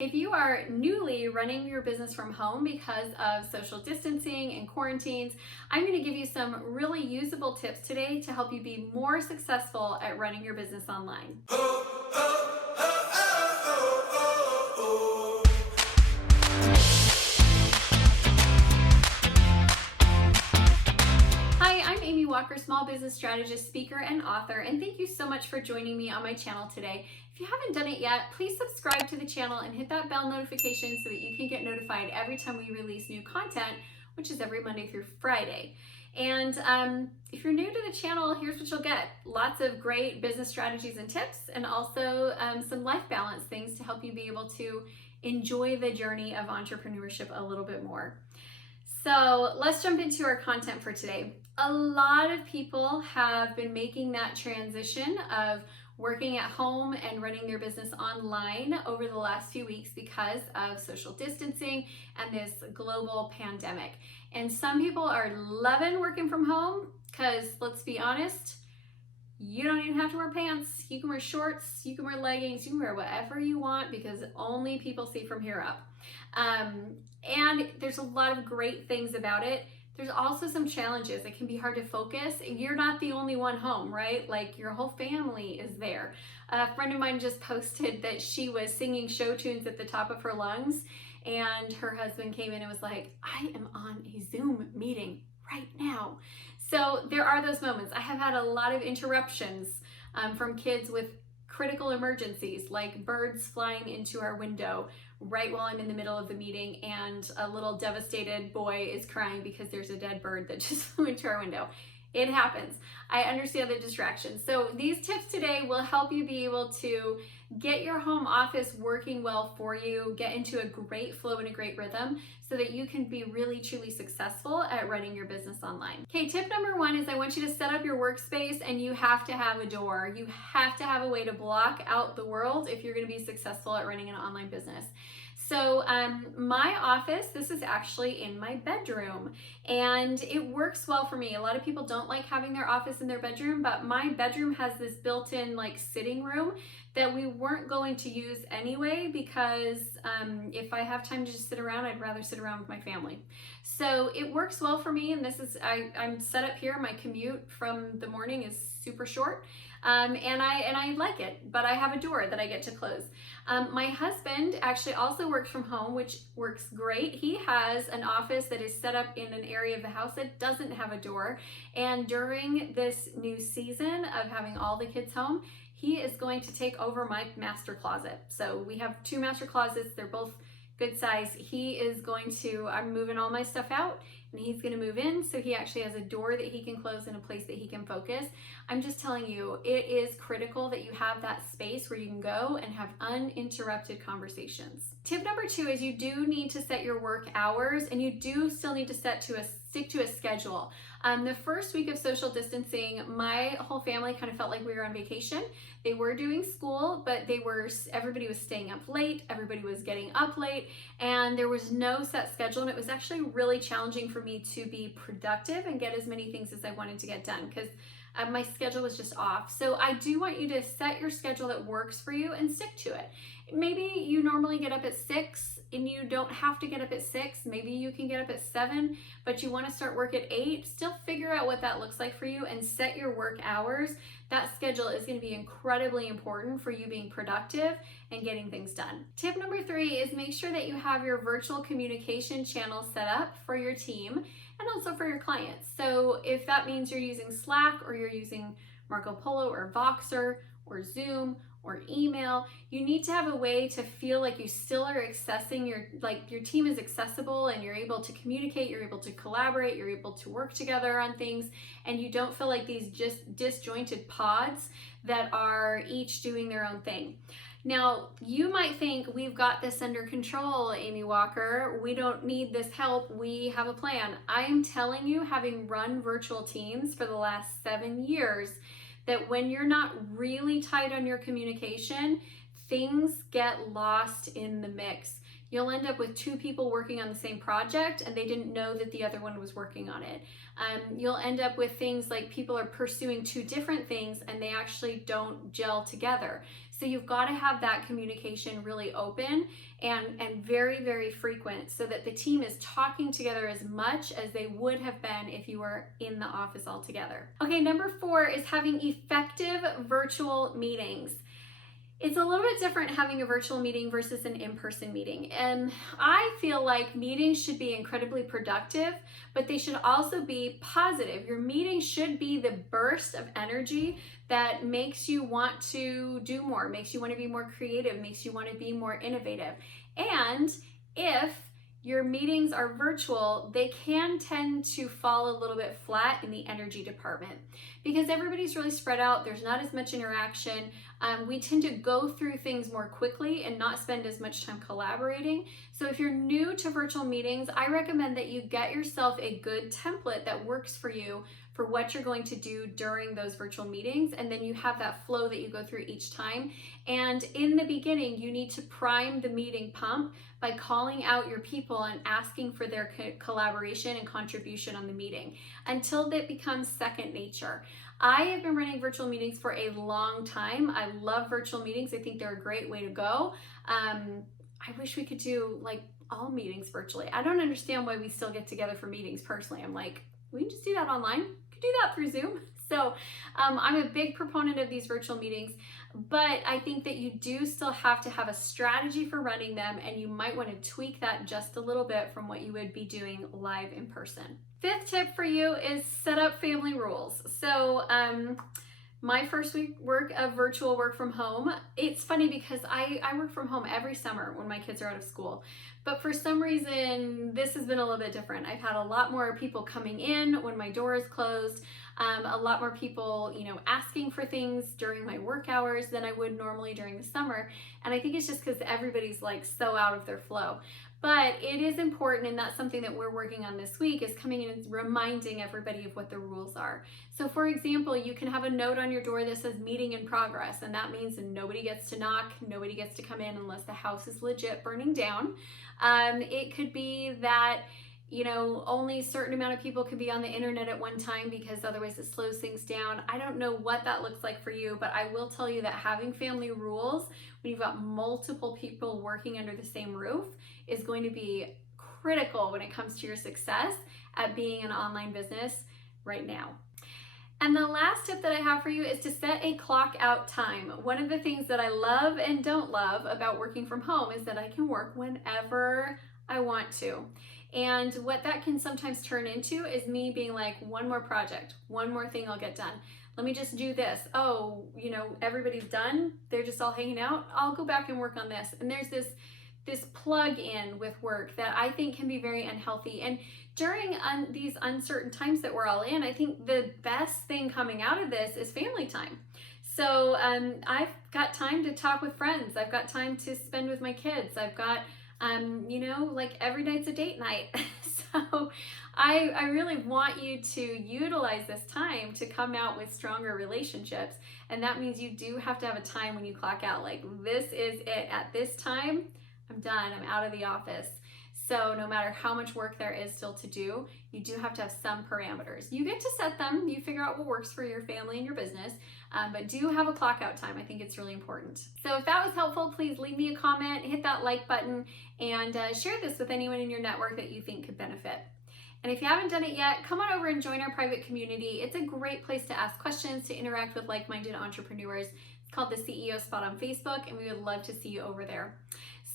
If you are newly running your business from home because of social distancing and quarantines, I'm going to give you some really usable tips today to help you be more successful at running your business online. Hi, I'm Amy Walker, small business strategist, speaker, and author, and thank you so much for joining me on my channel today. If you haven't done it yet, please subscribe to the channel and hit that bell notification so that you can get notified every time we release new content, which is every Monday through Friday. And if you're new to the channel, here's what you'll get. Lots of great business strategies and tips, and also some life balance things to help you be able to enjoy the journey of entrepreneurship a little bit more. So let's jump into our content for today. A lot of people have been making that transition of working at home and running their business online over the last few weeks because of social distancing and this global pandemic. And some people are loving working from home because, let's be honest, you don't even have to wear pants. You can wear shorts, you can wear leggings, you can wear whatever you want because only people see from here up. And there's a lot of great things about it. There's also some challenges. It can be hard to focus. You're not the only one home, right? Like, your whole family is there. A friend of mine just posted that she was singing show tunes at the top of her lungs, and her husband came in and was like, I am on a Zoom meeting right now. So there are those moments. I have had a lot of interruptions from kids with critical emergencies, like birds flying into our window right while I'm in the middle of the meeting, and a little devastated boy is crying because there's a dead bird that just flew into our window. It happens. I understand the distractions. So these tips today will help you be able to get your home office working well for you, get into a great flow and a great rhythm so that you can be really truly successful at running your business online. Okay, tip number one is I want you to set up your workspace, and you have to have a door. You have to have a way to block out the world if you're going to be successful at running an online business. So my office, this is actually in my bedroom, and it works well for me. A lot of people don't like having their office in their bedroom, but my bedroom has this built-in like sitting room that we weren't going to use anyway because if I have time to just sit around, I'd rather sit around with my family. So it works well for me, and this is, I'm set up here. My commute from the morning is super short. And I like it, but I have a door that I get to close. My husband actually also works from home, which works great. He has an office that is set up in an area of the house that doesn't have a door. And during this new season of having all the kids home, he is going to take over my master closet. So we have two master closets. They're both good size. He is going to, I'm moving all my stuff out, and he's going to move in, so he actually has a door that he can close and a place that he can focus. I'm just telling you, it is critical that you have that space where you can go and have uninterrupted conversations. Tip number two is you do need to set your work hours, and you do still need to stick to a schedule. The first week of social distancing, my whole family kind of felt like we were on vacation. They were doing school, but everybody was staying up late, everybody was getting up late, and there was no set schedule, and it was actually really challenging for me to be productive and get as many things as I wanted to get done because my schedule was just off. So I do want you to set your schedule that works for you and stick to it. Maybe you normally get up at 6 and you don't have to get up at 6. Maybe you can get up at 7, but you want to start work at 8. Still figure out what that looks like for you and set your work hours. That schedule is going to be incredibly important for you being productive and getting things done. Tip number 3 is make sure that you have your virtual communication channel set up for your team and also for your clients. So if that means you're using Slack, or you're using Marco Polo or Voxer or Zoom or email, you need to have a way to feel like you still are accessing your team is accessible, and you're able to communicate, you're able to collaborate, you're able to work together on things, and you don't feel like these just disjointed pods that are each doing their own thing. Now, you might think, we've got this under control, Amy Walker. We don't need this help. We have a plan. I'm telling you, having run virtual teams for the last 7 years, that when you're not really tight on your communication, things get lost in the mix. You'll end up with 2 people working on the same project and they didn't know that the other one was working on it. You'll end up with things like people are pursuing 2 different things and they actually don't gel together. So you've got to have that communication really open and very, very frequent so that the team is talking together as much as they would have been if you were in the office all together. Okay, number 4 is having effective virtual meetings. It's a little bit different having a virtual meeting versus an in-person meeting. And I feel like meetings should be incredibly productive, but they should also be positive. Your meeting should be the burst of energy that makes you want to do more, makes you want to be more creative, makes you want to be more innovative. And if your meetings are virtual, they can tend to fall a little bit flat in the energy department because everybody's really spread out. There's not as much interaction. We tend to go through things more quickly and not spend as much time collaborating. So if you're new to virtual meetings, I recommend that you get yourself a good template that works for you for what you're going to do during those virtual meetings, and then you have that flow that you go through each time. And in the beginning, you need to prime the meeting pump by calling out your people and asking for their collaboration and contribution on the meeting until that becomes second nature. I have been running virtual meetings for a long time. I love virtual meetings. I think they're a great way to go. I wish we could do like all meetings virtually. I don't understand why we still get together for meetings personally. I'm like, we can just do that online. We could do that through Zoom. So I'm a big proponent of these virtual meetings, but I think that you do still have to have a strategy for running them, and you might want to tweak that just a little bit from what you would be doing live in person. 5th tip for you is set up family rules. So my first week of virtual work from home, it's funny because I work from home every summer when my kids are out of school. But for some reason, this has been a little bit different. I've had a lot more people coming in when my door is closed, a lot more people, asking for things during my work hours than I would normally during the summer. And I think it's just because everybody's like so out of their flow. But it is important, and that's something that we're working on this week, is coming in and reminding everybody of what the rules are. So for example, you can have a note on your door that says meeting in progress, and that means that nobody gets to knock, nobody gets to come in unless the house is legit burning down. It could be that only a certain amount of people could be on the internet at one time because otherwise it slows things down. I don't know what that looks like for you, but I will tell you that having family rules when you've got multiple people working under the same roof is going to be critical when it comes to your success at being an online business right now. And the last tip that I have for you is to set a clock out time. One of the things that I love and don't love about working from home is that I can work whenever I want to. And what that can sometimes turn into is me being like, one more project, one more thing I'll get done. Let me just do this. Oh, everybody's done. They're just all hanging out. I'll go back and work on this. And there's this plug in with work that I think can be very unhealthy. And during these uncertain times that we're all in, I think the best thing coming out of this is family time. So I've got time to talk with friends. I've got time to spend with my kids. I've got like every night's a date night. So I really want you to utilize this time to come out with stronger relationships. And that means you do have to have a time when you clock out, like, this is it. At this time, I'm done. I'm out of the office. So no matter how much work there is still to do, you do have to have some parameters. You get to set them. You figure out what works for your family and your business, but do have a clock out time. I think it's really important. So if that was helpful, please leave me a comment, hit that like button, and share this with anyone in your network that you think could benefit. And if you haven't done it yet, come on over and join our private community. It's a great place to ask questions, to interact with like-minded entrepreneurs. It's called the CEO Spot on Facebook, and we would love to see you over there.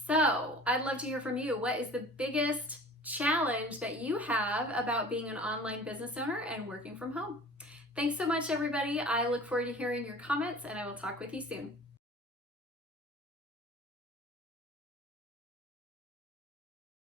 So I'd love to hear from you. What is the biggest challenge that you have about being an online business owner and working from home? Thanks so much, everybody. I look forward to hearing your comments, and I will talk with you soon.